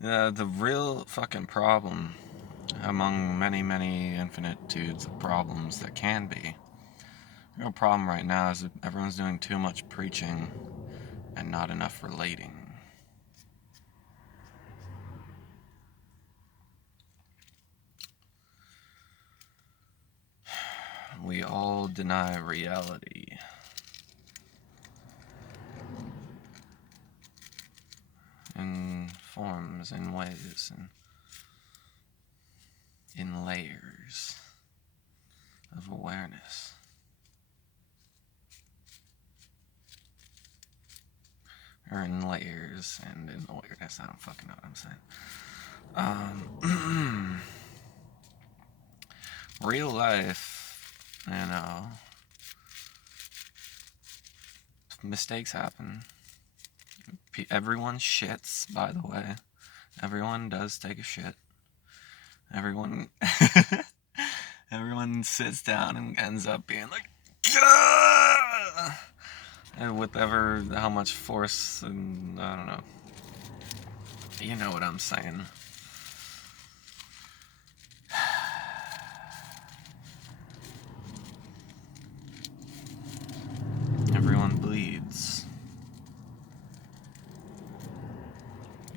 The real fucking problem, among many, many infinitudes of problems that can be, the real problem right now is that everyone's doing too much preaching and not enough relating. We all deny reality. In forms, in ways, and in layers of awareness. Or in layers and in awareness. I don't fucking know what I'm saying. Real life, mistakes happen. Everyone shits, by the way. Everyone does take a shit. Everyone sits down and ends up being like, Gah! And with how much force, and I don't know. You know what I'm saying. Everyone bleeds.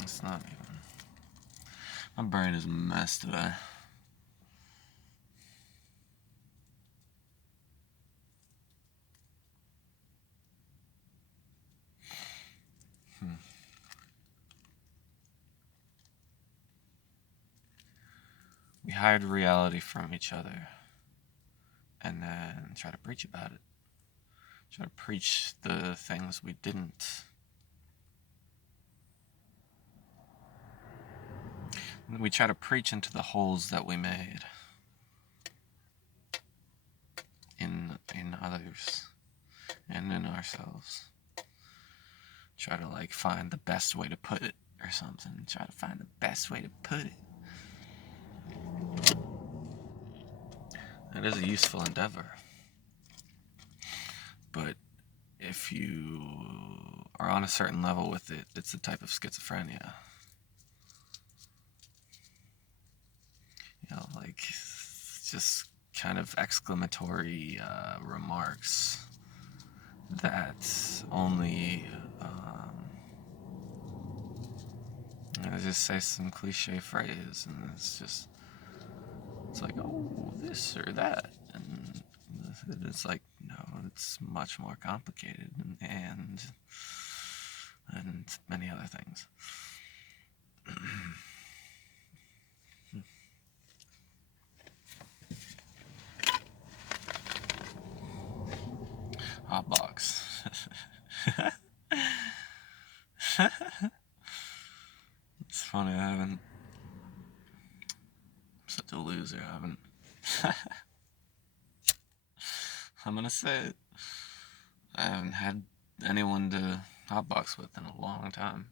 It's not even. My brain is a mess today. We hide reality from each other and then try to preach about it. Try to preach the things we didn't. We try to preach into the holes that we made in others and in ourselves. Try to find the best way to put it or something. Try to find the best way to put it. It is a useful endeavor. But if you are on a certain level with it, it's a type of schizophrenia. Just kind of exclamatory remarks that only just say some cliche phrase, and it's like, oh, this or that, and it's like, no, it's much more complicated, and many other things. Hotbox. It's funny, I'm such a loser, I haven't. I'm gonna say it. I haven't had anyone to hotbox with in a long time.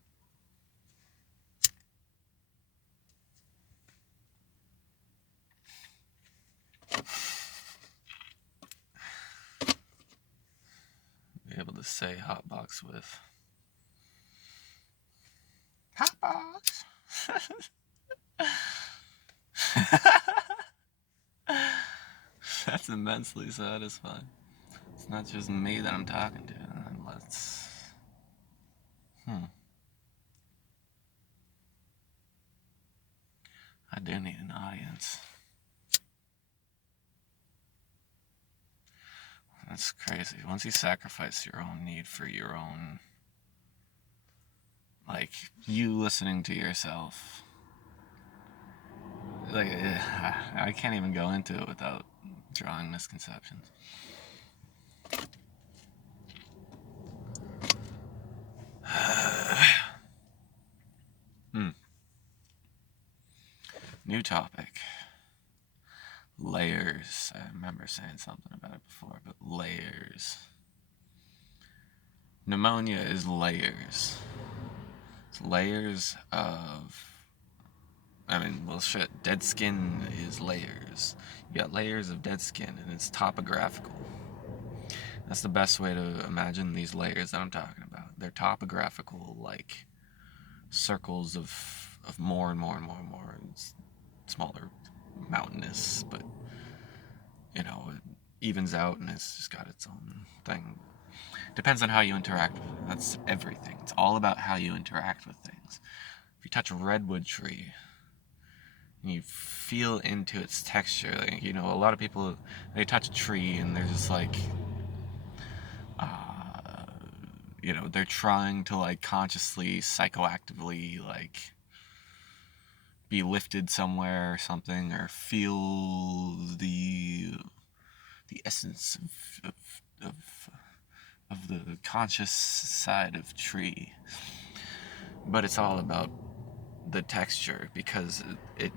Be able to say hotbox with. Hotbox! That's immensely satisfying. It's not just me that I'm talking to. I do need an audience. That's crazy. Once you sacrifice your own need for your own, you listening to yourself, I can't even go into it without drawing misconceptions. New topic. Layers. I remember saying something about it before, but layers. Pneumonia is layers. It's layers of... dead skin is layers. You got layers of dead skin, and it's topographical. That's the best way to imagine these layers that I'm talking about. they're topographical, like circles of more and more and more and more and smaller, mountainous, but it evens out and it's just got its own thing. Depends on how you interact with it. That's everything. It's all about how you interact with things. If you touch a redwood tree, you feel into its texture. Like, a lot of people, they touch a tree and they're just like, they're trying to like consciously, psychoactively, like be lifted somewhere or something, or feel the essence of the conscious side of tree. But it's all about the texture, because it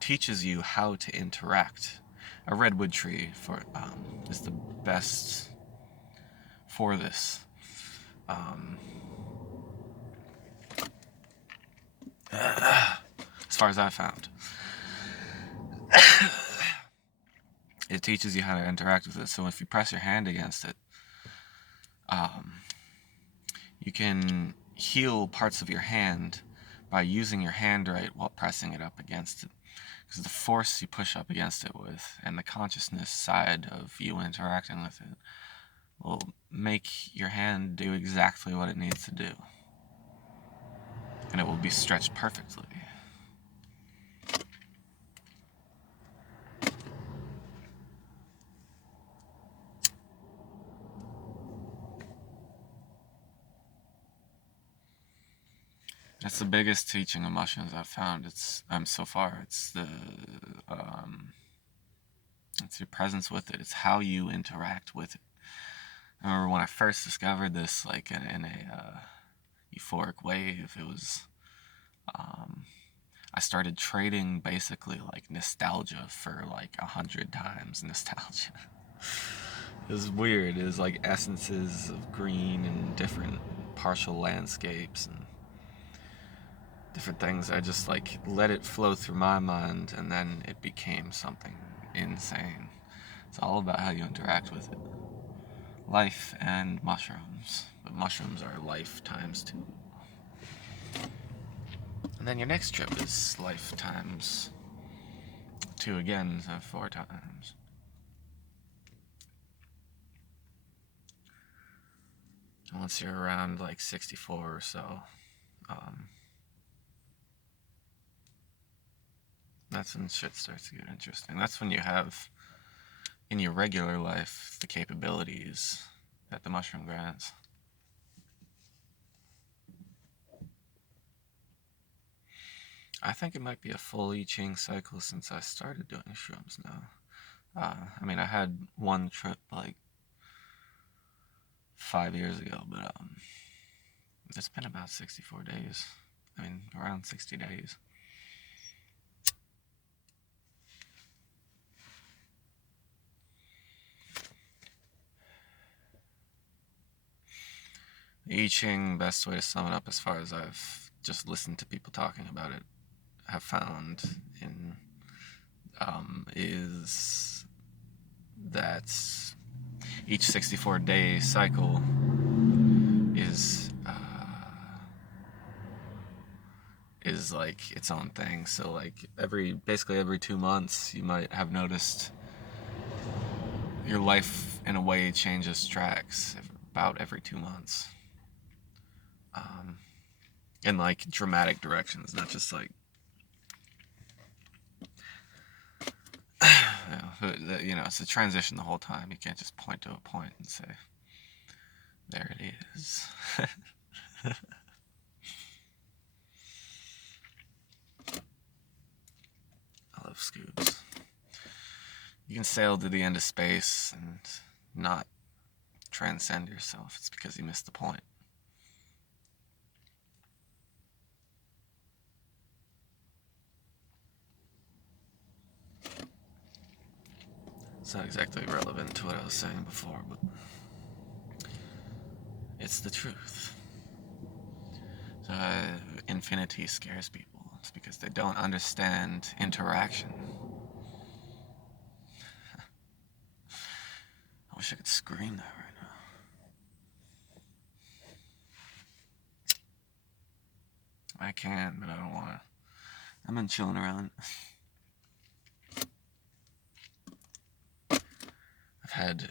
teaches you how to interact. A redwood tree is the best for this. As far as I've found, it teaches you how to interact with it. So if you press your hand against it, you can heal parts of your hand by using your hand right while pressing it up against it. Because the force you push up against it with, and the consciousness side of you interacting with it, will make your hand do exactly what it needs to do. And it will be stretched perfectly. That's the biggest teaching of mushrooms I've found. So far. It's it's your presence with it. It's how you interact with it. I remember when I first discovered this, like in a euphoric wave, it was, I started trading basically like nostalgia for like 100 times nostalgia. It was weird. It was like essences of green and different partial landscapes and different things. I just like let it flow through my mind, and then it became something insane. It's all about how you interact with it. Life and mushrooms. But mushrooms are life times 2. And then your next trip is life times 2 again, so 4 times. Once you're around like 64 or so, that's when shit starts to get interesting. That's when you have, in your regular life, the capabilities that the mushroom grants. I think it might be a full I Ching cycle since I started doing shrooms now. I had one trip like 5 years ago, but it's been about 64 days. Around 60 days. I Ching, best way to sum it up as far as I've just listened to people talking about it, have found is that each 64-day cycle is like its own thing. So like basically every 2 months, you might have noticed your life in a way changes tracks about every 2 months, in like dramatic directions, not just like it's a transition the whole time. You can't just point to a point and say, there it is. I love scoops. You can sail to the end of space and not transcend yourself. It's because you missed the point. It's not exactly relevant to what I was saying before, but it's the truth. So, infinity scares people. It's because they don't understand interaction. I wish I could scream that right now. can, but I don't want to. I've been chilling around. I've had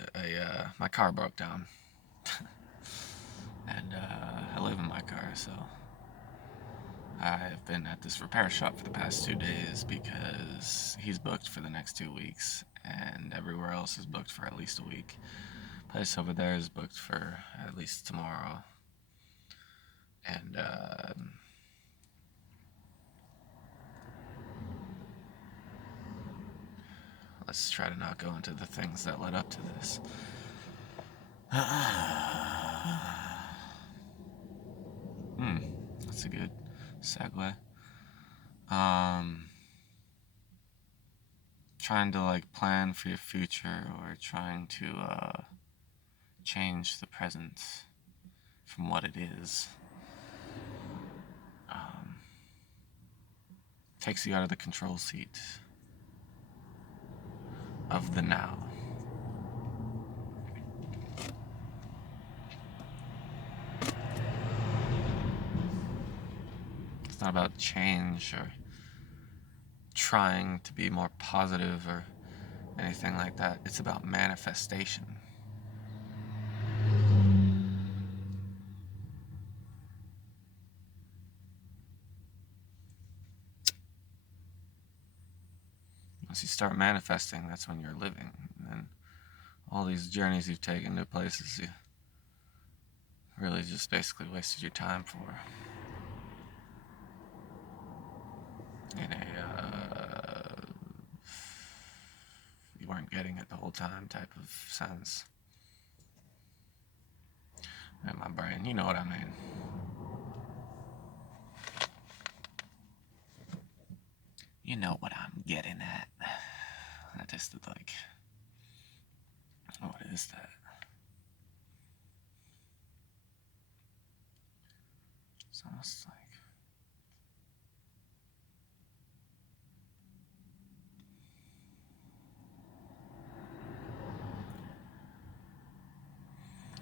my car broke down. And I live in my car, so I've been at this repair shop for the past 2 days because he's booked for the next 2 weeks, and everywhere else is booked for at least a week. Place over there is booked for at least tomorrow. And let's try to not go into the things that led up to this. That's a good segue. Trying to like plan for your future, or trying to change the present from what it is, takes you out of the control seat of the now. It's not about change or trying to be more positive or anything like that. It's about manifestation. Once you start manifesting, that's when you're living. And all these journeys you've taken to places you really just basically wasted your time for. In you weren't getting it the whole time type of sense. In my brain, you know what I mean. You know what I'm getting at. I just like, what is that? It's almost like,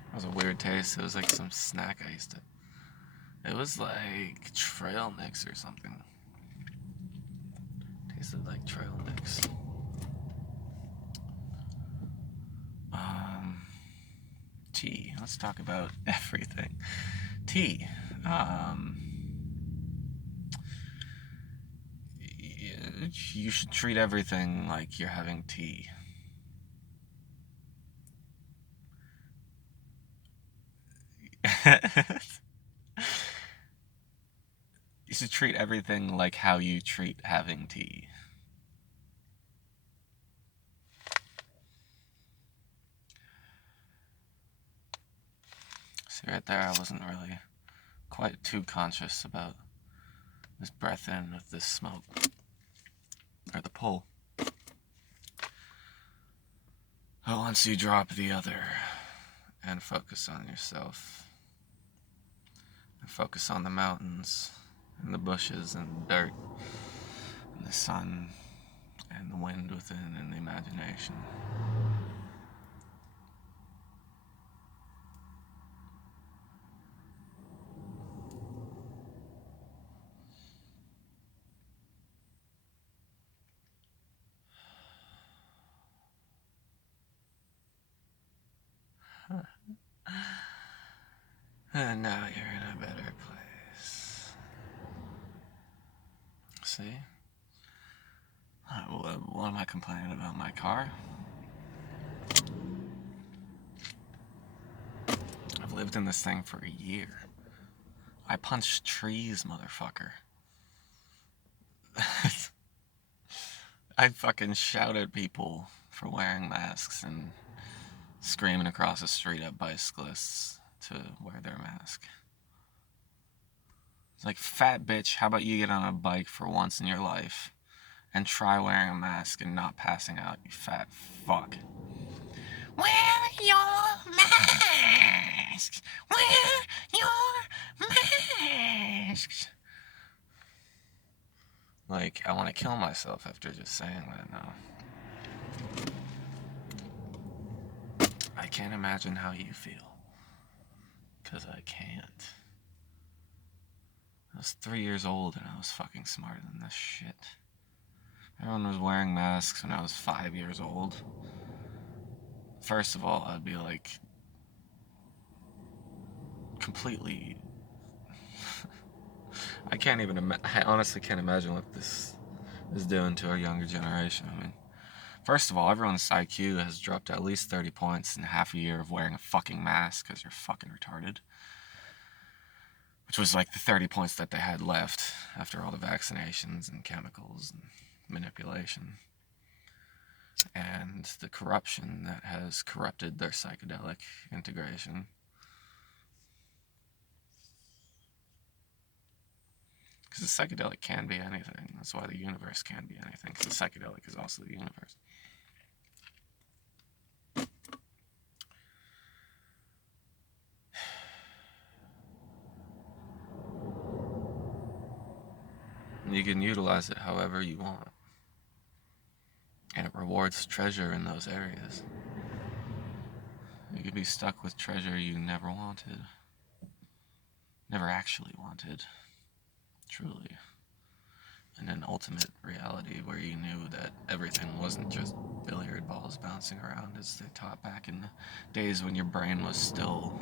it was a weird taste. It was like some snack I used to. It was like trail mix or something. Tasted like trail mix. Tea. Let's talk about everything. Tea. You should treat everything like you're having tea. You should treat everything like how you treat having tea. See, right there, I wasn't really quite too conscious about this breath in with this smoke, or the pull. But once you drop the other and focus on yourself, and focus on the mountains, and the bushes, and the dirt, and the sun, and the wind within, and the imagination. And now you're in a better place. See? What am I complaining about? My car? I've lived in this thing for a year. I punched trees, motherfucker. I fucking shout at people for wearing masks and screaming across the street at bicyclists to wear their mask. It's like, fat bitch, how about you get on a bike for once in your life and try wearing a mask and not passing out, you fat fuck. Wear your masks! Wear your masks! Like, I want to kill myself after just saying that now. I can't imagine how you feel. Because I can't. I was 3 years old and I was fucking smarter than this shit. Everyone was wearing masks when I was 5 years old. First of all, I'd be like completely. I honestly can't imagine what this is doing to our younger generation. I mean, first of all, everyone's IQ has dropped at least 30 points in half a year of wearing a fucking mask because you're fucking retarded. Which was like the 30 points that they had left after all the vaccinations and chemicals and manipulation. And the corruption that has corrupted their psychedelic integration. Because the psychedelic can be anything. That's why the universe can be anything. Because the psychedelic is also the universe. And you can utilize it however you want. And it rewards treasure in those areas. You could be stuck with treasure you never wanted. Never actually wanted. Truly. In an ultimate reality where you knew that everything wasn't just billiard balls bouncing around, as they taught back in the days when your brain was still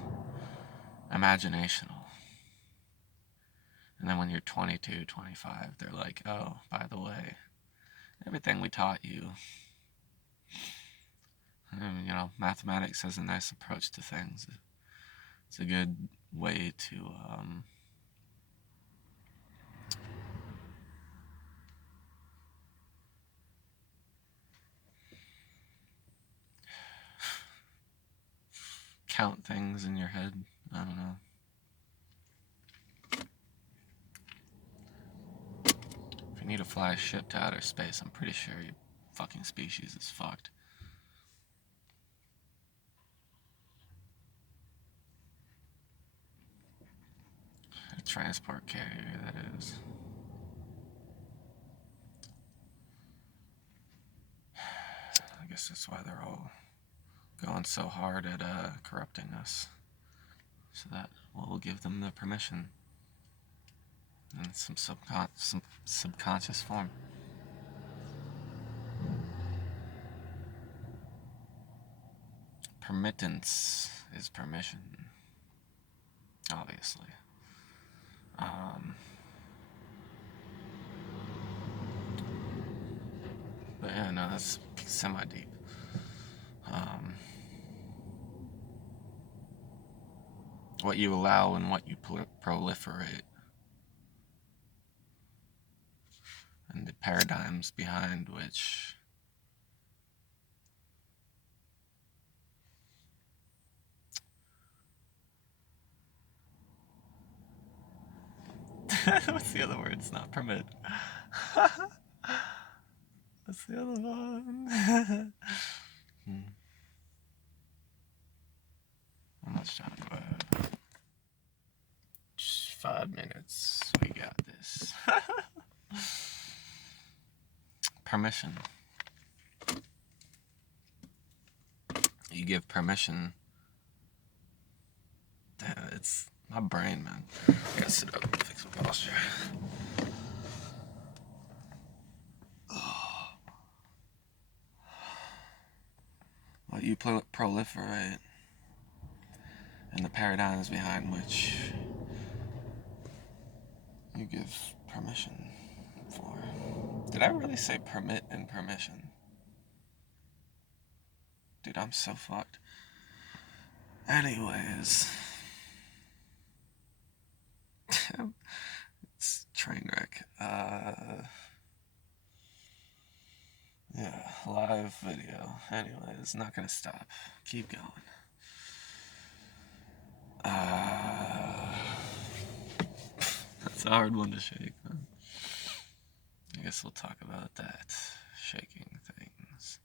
imaginational. And then when you're 22, 25, they're like, oh, by the way, everything we taught you. And, mathematics has a nice approach to things. It's a good way to count things in your head. I don't know. If you need to fly a ship to outer space, I'm pretty sure your fucking species is fucked. A transport carrier, that is. I guess that's why they're all going so hard at corrupting us. So that we'll give them the permission in some subconscious form. Permittance is permission, obviously. But yeah, no, that's semi-deep. What you allow and what you proliferate. And the paradigms behind which what's the other word? It's not permit. What's the other one? How much time do I have? Just 5 minutes. We got this. Permission. You give permission. Damn, it's my brain, man. I gotta sit up and fix my posture. What you proliferate and the paradigms behind which you give permission for. Did I really say permit and permission? Dude, I'm so fucked. Anyways. It's train wreck. Yeah, live video. Anyways, not gonna stop. Keep going. That's a hard one to shake, man. I guess we'll talk about that. Shaking things.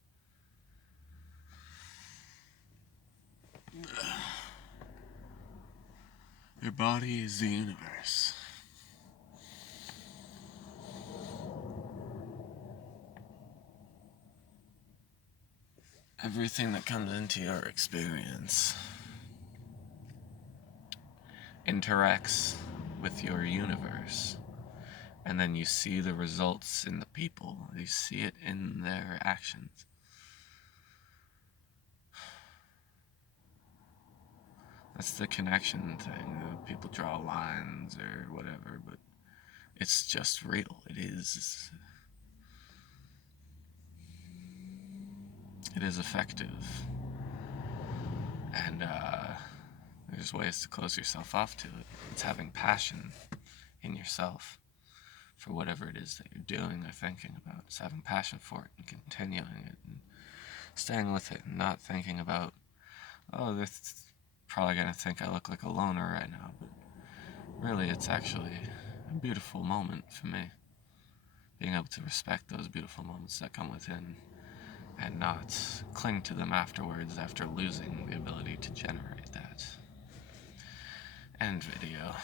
Your body is the universe. Everything that comes into your experience interacts with your universe, and then you see the results in the people. You see it in their actions. That's the connection thing. People draw lines or whatever, but it's just real. It is. It is effective. And there's ways to close yourself off to it. It's having passion in yourself for whatever it is that you're doing or thinking about. It's having passion for it and continuing it and staying with it and not thinking about, oh, they're probably going to think I look like a loner right now. But really, it's actually a beautiful moment for me. Being able to respect those beautiful moments that come within and not cling to them afterwards after losing the ability to generate that. End video.